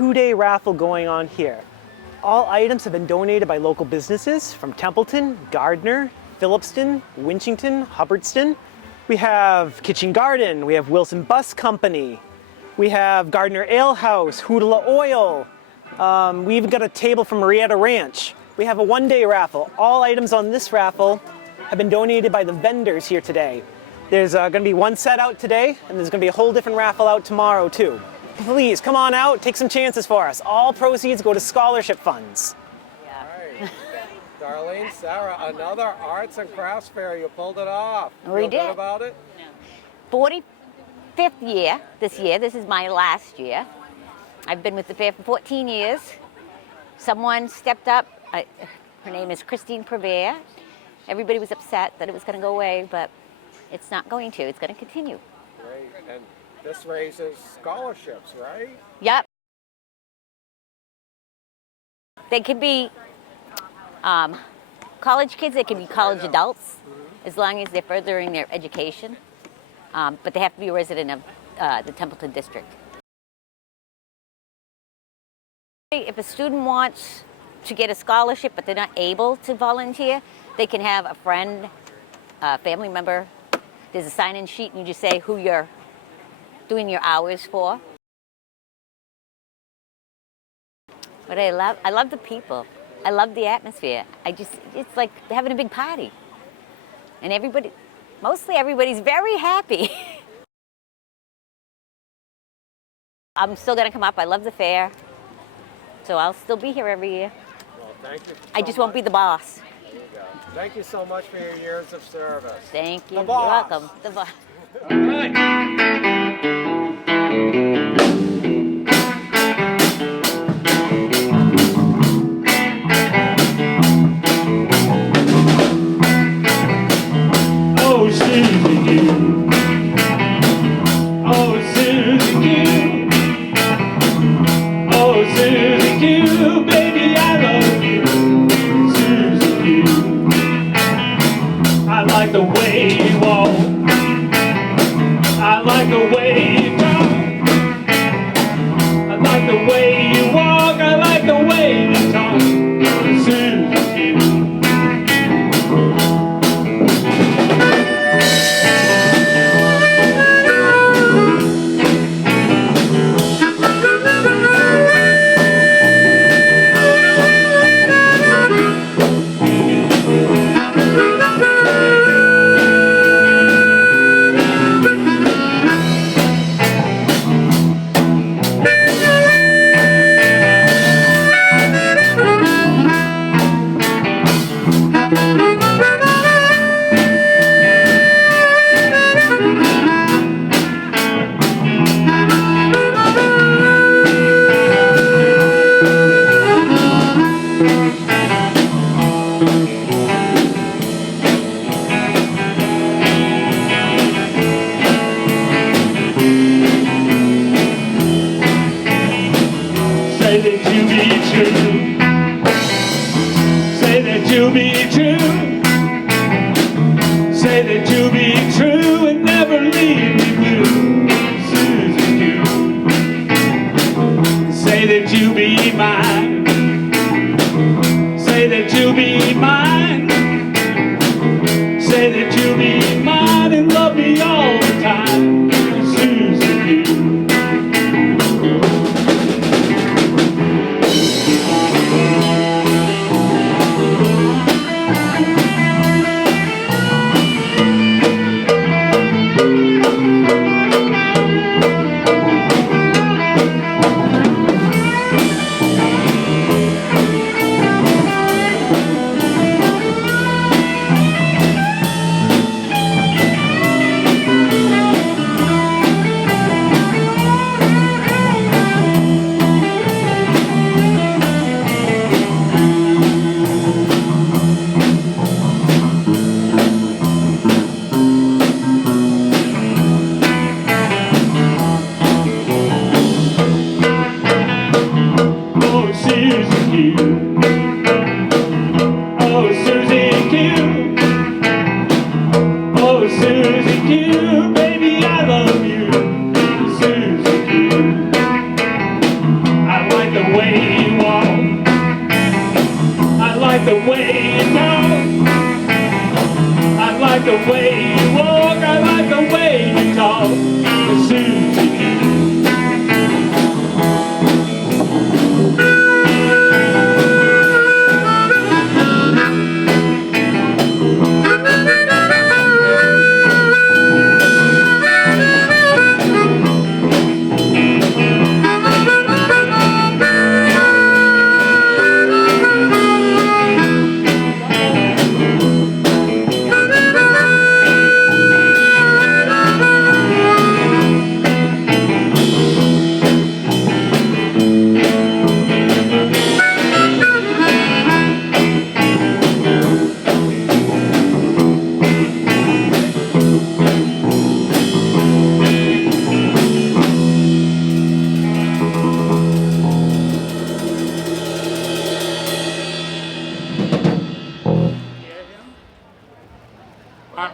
2-day raffle going on here. All items have been donated by local businesses from Templeton, Gardner, Phillipston, Winchington, Hubbardston. We have Kitchen Garden, we have Wilson Bus Company, we have Gardner Ale House, Hoodala Oil. We even got a table from Marietta Ranch. We have a 1-day raffle. All items on this raffle have been donated by the vendors here today. There's going to be one set out today, and there's going to be a whole different raffle out tomorrow too. Please come on out, take some chances for us. All proceeds go to scholarship funds. All right. Darlene, Sarah, another arts and crafts fair. You pulled it off. We did. Feel good about it? 45th year this year. This is my last year. I've been with the fair for 14 years. Someone stepped up. Her name is Christine Purveyor. Everybody was upset that it was going to go away, but it's not going to. It's going to continue. Great. And this raises scholarships, right? Yep. They could be college kids. They can be college adults, as long as they're furthering their education. But they have to be a resident of the Templeton district. If a student wants to get a scholarship but they're not able to volunteer, they can have a friend, a family member. There's a sign-in sheet and you just say who you're doing your hours for. But I love the people. I love the atmosphere. It's like having a big party. And mostly everybody's very happy. I'm still gonna come up. I love the fair. So I'll still be here every year. Well, thank you. I just won't be the boss. There you go. Thank you so much for your years of service. Thank you. The boss. You're welcome. The boss. All right. Oh, Susie Q. Oh, Susie Q. Oh, Susie Q. Baby, I love you. Susie Q. I like the way you walk. I like the way you talk. I like the way you walk. I like the way you talk. Susie Q. Say that you be true. Say that you be true. Say that you be true and never leave me blue. Susie Q. Say that you be mine. Say that you be mine. Say that you be mine and love me all the time. Susie Q.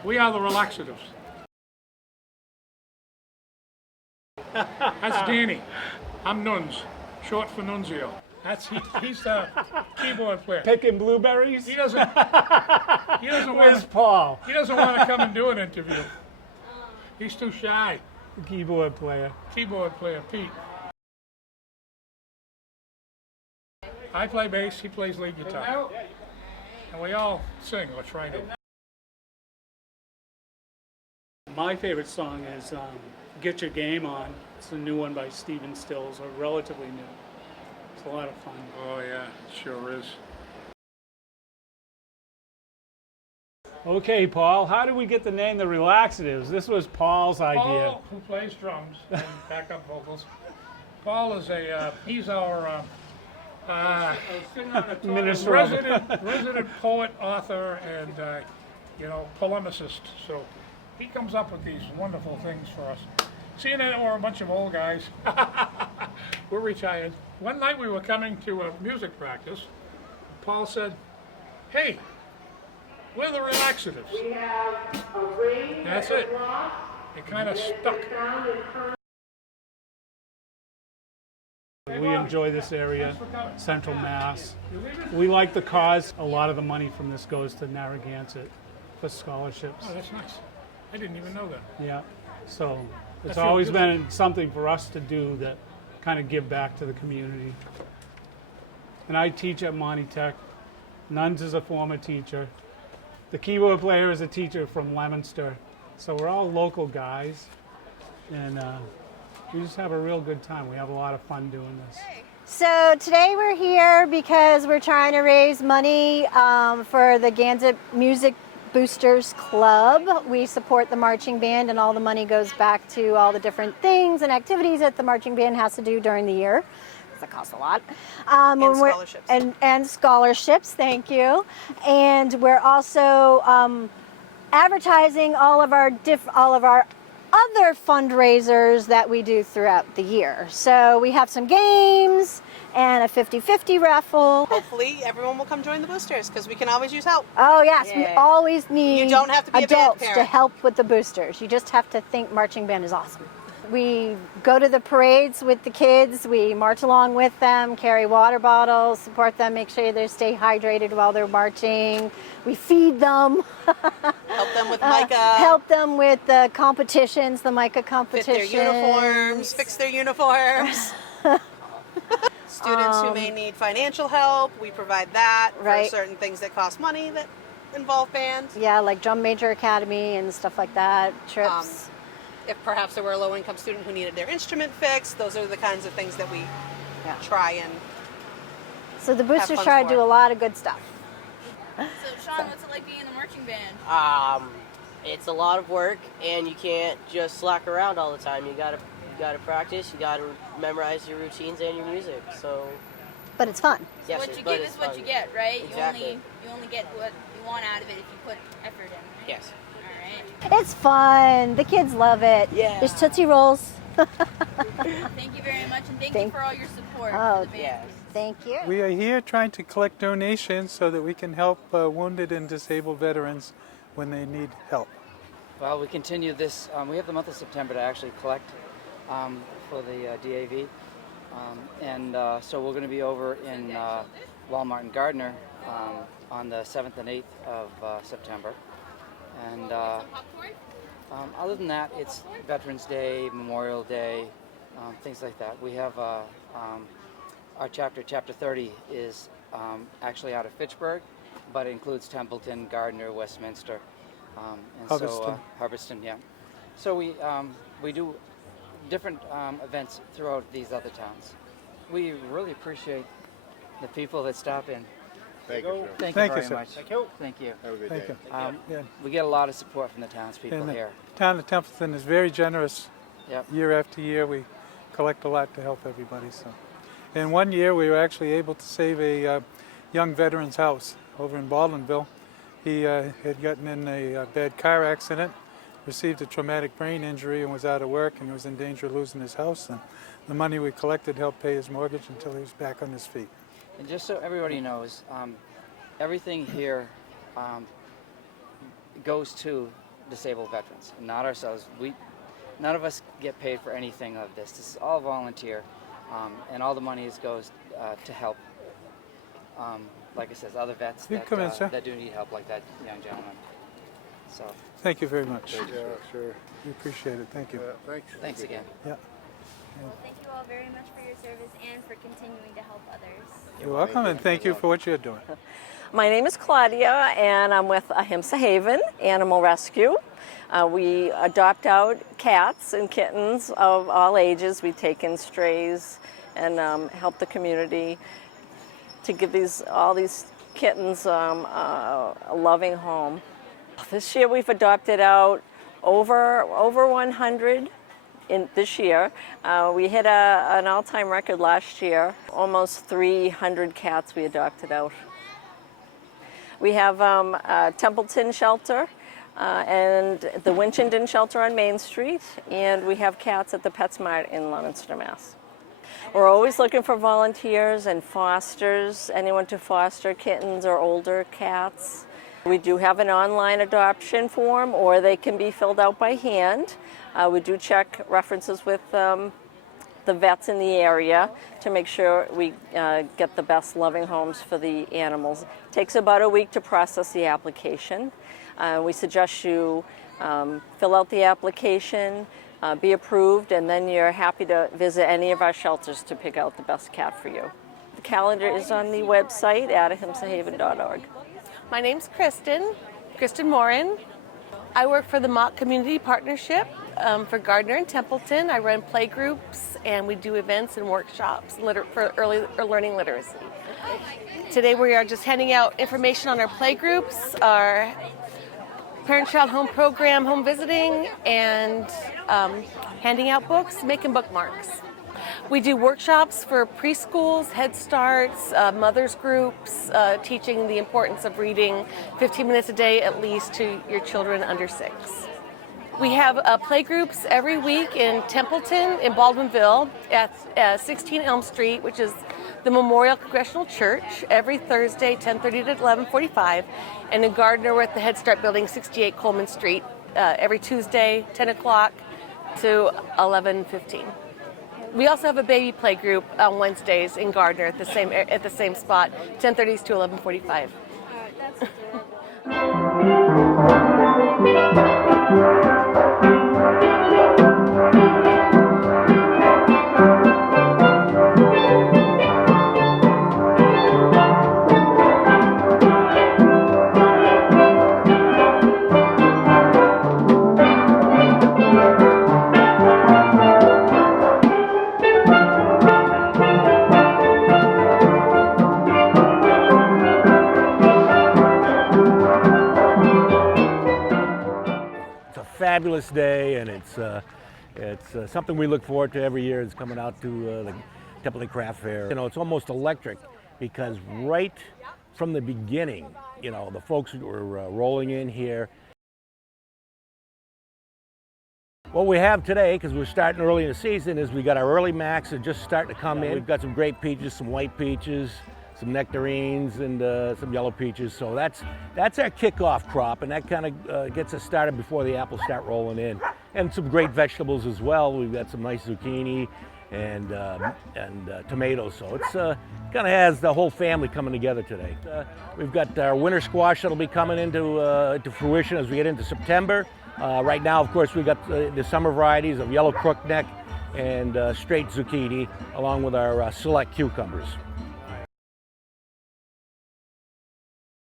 We are the relaxatives. That's Danny. I'm Nuns, short for Nunzio. He's the keyboard player. Picking blueberries? He doesn't Where's Paul? He doesn't want to come and do an interview. He's too shy. The keyboard player. Keyboard player, Pete. I play bass, he plays lead guitar. And we all sing, or try to. My favorite song is Get Your Game On. It's a new one by Stephen Stills, or relatively new. It's a lot of fun. Oh yeah, it sure is. Okay, Paul, how did we get the name The Relaxatives? This was Paul's idea. Paul, who plays drums and backup vocals. Paul is he's our Minister resident poet, author, and polemicist. So he comes up with these wonderful things for us. Seeing that we're a bunch of old guys, we're retired. One night we were coming to a music practice. Paul said, "Hey, we're the Relaxatives." That's it. It kind of stuck. We enjoy this area, Central Mass. We like the cause. A lot of the money from this goes to Narragansett for scholarships. Oh, that's nice. I didn't even know that. Yeah, so it's That's always really been something for us to do that kind of give back to the community. And I teach at Monty Tech. Nuns is a former teacher. The keyboard player is a teacher from Leominster. So we're all local guys, and we just have a real good time. We have a lot of fun doing this. So today we're here because we're trying to raise money for the Gansett Music Boosters Club. We support the marching band, and all the money goes back to all the different things and activities that the marching band has to do during the year. That costs a lot. And scholarships. And scholarships, thank you. And we're also advertising all of our other fundraisers that we do throughout the year. So we have some games and a 50-50 raffle. Hopefully everyone will come join the boosters because we can always use help. Oh yes, we Yeah. always need You don't have to be a band adults to parent. help with the boosters. You just have to think marching band is awesome. We go to the parades with the kids, we march along with them, carry water bottles, support them, make sure they stay hydrated while they're marching. We feed them. Help them with mica. Help them with the competitions, the mica Fit competitions. their uniforms, fix their uniforms. Students who may need financial help, we provide that Right. for certain things that cost money that involve band. Yeah, like Drum Major Academy and stuff like that, trips. If perhaps there were a low-income student who needed their instrument fixed, those are the kinds of things that we Yeah. try and So the boosters fun try to for do it. a lot of good stuff. So Sean, what's it like being in the marching band? It's a lot of work, and you can't just slack around all the time. You gotta practice. You gotta memorize your routines and your music. So But it's fun. yes, What you but give it's is what fun. you get, right? Exactly. You only get what you want out of it if you put effort in. Right? Yes. All right. It's fun. The kids love it. Yeah. There's Tootsie Rolls. Thank you very much, and thank you for all your support Oh, for the band. Yes. Thank you. We are here trying to collect donations so that we can help wounded and disabled veterans when they need help. Well, we continue this. We have the month of September to actually collect for the DAV. So we're going to be over in Walmart and Gardner on the 7th and 8th of September. And other than that, it's Veterans Day, Memorial Day, things like that. We have our chapter 30, is actually out of Fitchburg, but it includes Templeton, Gardner, Westminster, and Hubbardston. Hubbardston, yeah. So we do different events throughout these other towns. We really appreciate the people that stop in. Thank you, sir. Thank you Thank you, very sir. much. Thank you. Thank you. Have a good Thank day. You. Yeah. We get a lot of support from the townspeople And the here. town of Templeton is very generous. Yep. Year after year, we collect a lot to help everybody. So, and one year we were actually able to save a young veteran's house over in Baldwinville. He had gotten in a bad car accident, received a traumatic brain injury, and was out of work and was in danger of losing his house. And the money we collected helped pay his mortgage until he was back on his feet. And just so everybody knows, everything here goes to disabled veterans, not ourselves. None of us get paid for anything of this. This is all volunteer, and all the money goes to help, like I said, other vets that do need help, like that young gentleman. So. Thank you very much. Yeah, sure. We appreciate it. Thank you. Thanks. Thanks again. Yeah. Thank you all very much for your service and for continuing to help others. You're welcome, and thank you for what you're doing. My name is Claudia, and I'm with Ahimsa Haven Animal Rescue. We adopt out cats and kittens of all ages. We take in strays and help the community to give all these kittens a loving home. This year we've adopted out over 100 in this year. We hit an all-time record last year, almost 300 cats we adopted out. We have a Templeton shelter and the Winchton shelter on Main Street, and we have cats at the PetSmart in Leominster, Mass. We're always looking for volunteers and fosters, anyone to foster kittens or older cats. We do have an online adoption form, or they can be filled out by hand. We do check references with the vets in the area to make sure we get the best loving homes for the animals. It takes about a week to process the application. We suggest you fill out the application, be approved, and then you're happy to visit any of our shelters to pick out the best cat for you. The calendar is on the website at ahimsahaven.org. My name's Kristen Morin. I work for the Mock Community Partnership for Gardner and Templeton. I run play groups, and we do events and workshops for early learning literacy. Today we are just handing out information on our play groups, our parent-child home program, home visiting, and handing out books, making bookmarks. We do workshops for preschools, Head Starts, mothers groups, teaching the importance of reading 15 minutes a day at least to your children under 6. We have play groups every week in Templeton, in Baldwinville, at 16 Elm Street, which is the Memorial Congregational Church, every Thursday, 10:30 to 11:45, and in Gardner, we're at the Head Start Building, 68 Coleman Street, every Tuesday, 10 o'clock to 11:15. We also have a baby play group on Wednesdays in Gardner at the same spot, 10:30 to 11:45. Fabulous day, and it's something we look forward to every year. It's coming out to the Templeton Craft Fair. You know, it's almost electric because right from the beginning, you know, the folks who were rolling in here. What we have today, because we're starting early in the season, is we got our early Macs that are just starting to come in. We've got some great peaches, some white peaches, some nectarines, and some yellow peaches. So that's our kickoff crop, and that kind of gets us started before the apples start rolling in. And some great vegetables as well. We've got some nice zucchini and tomatoes. So it's kind of has the whole family coming together today. We've got our winter squash that'll be coming into fruition as we get into September. Right now, of course, we've got the summer varieties of yellow crookneck and straight zucchini, along with our select cucumbers.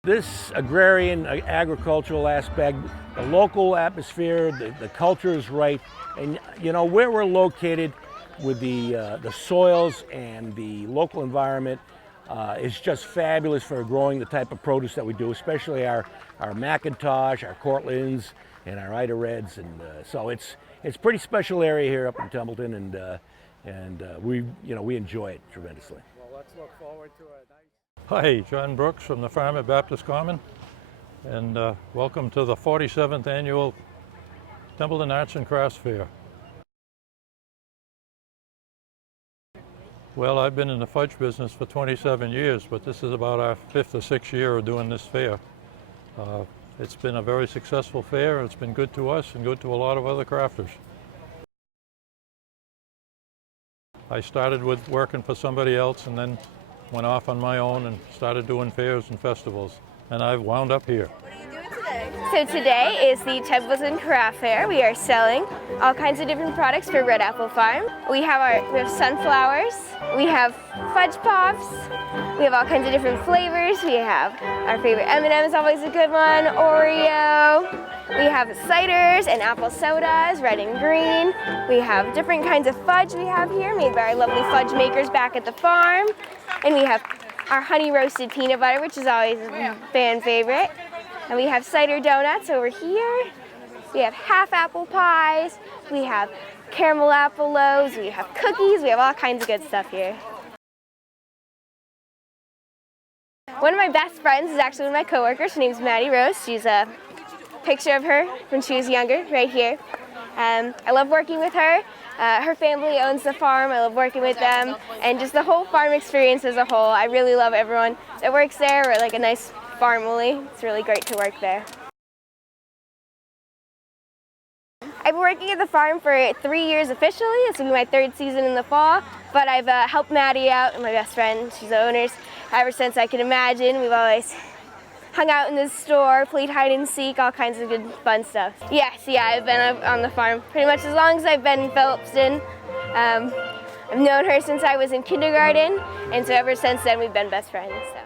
This agrarian agricultural aspect, the local atmosphere, the culture is right, and you know where we're located with the soils and the local environment is just fabulous for growing the type of produce that we do, especially our Macintosh, our Cortlands, and our Ida Reds, and so it's a pretty special area here up in Templeton, and we enjoy it tremendously. Well, let's look forward to a nice. Hi, John Brooks from the Farm at Baptist Common, and welcome to the 47th Annual Templeton Arts and Crafts Fair. Well, I've been in the fudge business for 27 years, but this is about our 5th or 6th year of doing this fair. It's been a very successful fair. It's been good to us and good to a lot of other crafters. I started with working for somebody else and then went off on my own and started doing fairs and festivals. And I've wound up here. So today is the Templeton Craft Fair. We are selling all kinds of different products for Red Apple Farm. We have sunflowers, we have fudge pops, we have all kinds of different flavors. We have our favorite M&M's, always a good one, Oreo. We have ciders and apple sodas, red and green. We have different kinds of fudge we have here, made by our lovely fudge makers back at the farm. And we have our honey roasted peanut butter, which is always a fan favorite. And we have cider donuts over here. We have half apple pies. We have caramel apple loaves. We have cookies. We have all kinds of good stuff here. One of my best friends is actually one of my coworkers. Her name's Maddie Rose. She's a picture of her when she was younger, right here. I love working with her. Her family owns the farm. I love working with them. And just the whole farm experience as a whole. I really love everyone that works there. We're like a nice family. It's really great to work there. I've been working at the farm for 3 years officially. This will be my 3rd season in the fall. But I've helped Maddie out, and my best friend. She's the owners. Ever since I can imagine, we've always hung out in the store, played hide and seek, all kinds of good fun stuff. Yes, yeah, I've been on the farm pretty much as long as I've been in Phillipston. I've known her since I was in kindergarten, and so ever since then we've been best friends. So.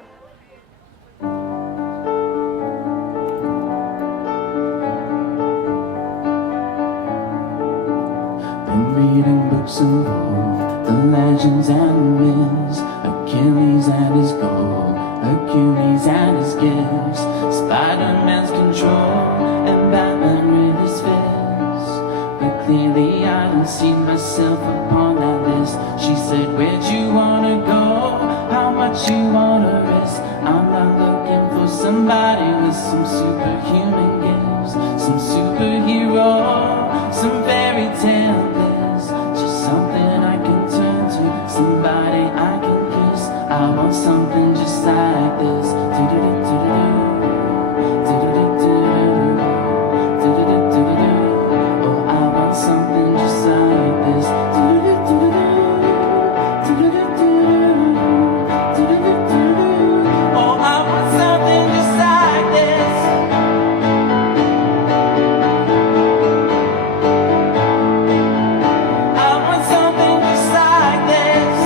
Been reading books of old, the legends and the myths, Achilles and his gold, Hercules and his gifts, Spider-Man's control, and Batman with his fists. But clearly I don't see myself upon that list. She said, where'd you wanna go? How much you wanna risk? I'm not looking for somebody with some superhuman gifts, some superhero, some fairy tale bliss. Just something I can turn to, somebody I can kiss. I want something just like this. Oh, I want something just like this. Oh, I want something just like this. I want something just like this.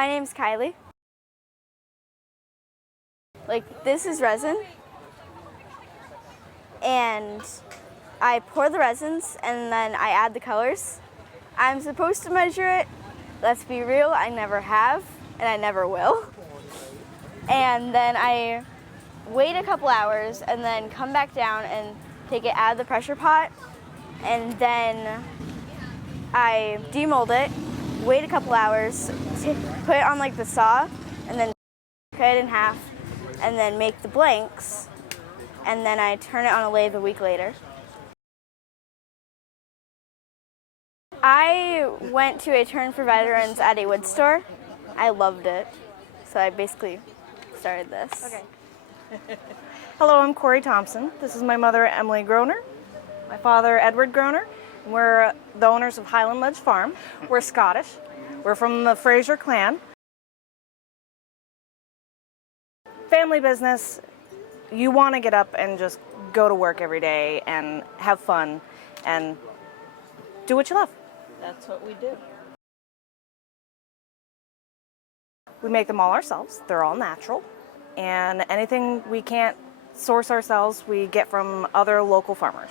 My name's Kylie. Like, this is resin, and I pour the resins and then I add the colors. I'm supposed to measure it. Let's be real, I never have, and I never will. And then I wait a couple hours and then come back down and take it out of the pressure pot, and then I demold it, wait a couple hours, put it on like the saw, and then cut it in half, and then make the blanks, and then I turn it on a lathe a week later. I went to a Turn for Veterans at a wood store. I loved it, so I basically started this. Okay. Hello, I'm Corey Thompson. This is my mother, Emily Groner, my father, Edward Groner. We're the owners of Highland Ledge Farm. We're Scottish. We're from the Fraser clan. Family business, you want to get up and just go to work every day and have fun and do what you love. That's what we do. We make them all ourselves. They're all natural. And anything we can't source ourselves, we get from other local farmers.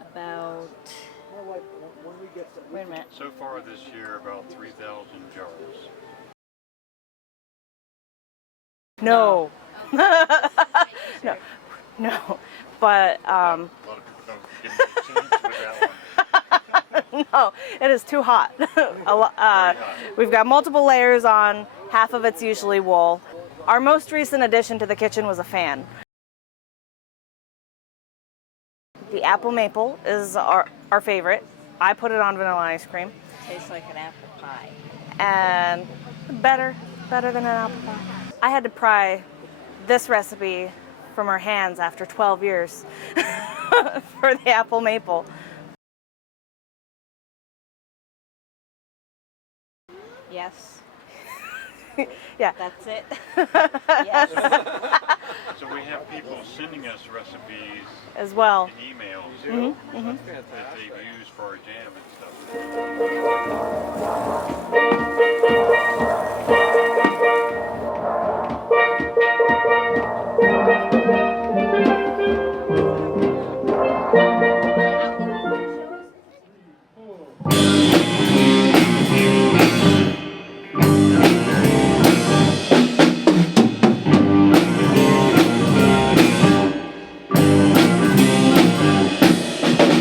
About, wait a minute. So far this year, about 3,000 jars. No. No. No. But, A lot of people don't get a chance with that one. no, it is too hot. We've got multiple layers on. Half of it's usually wool. Our most recent addition to the kitchen was a fan. The apple maple is our favorite. I put it on vanilla ice cream. Tastes like an apple pie. And better than an apple pie. I had to pry this recipe from her hands after 12 years for the apple maple. Yes. Yeah. That's it. Yes. So we have people sending us recipes As well. in emails Mhm. that they've used for our jam and stuff.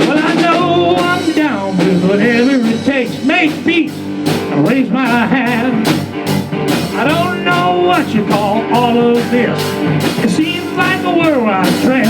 Well, I know I'm down with whatever it takes. Make peace and raise my hand. I don't know what you call all of this. It seems like a worldwide trend.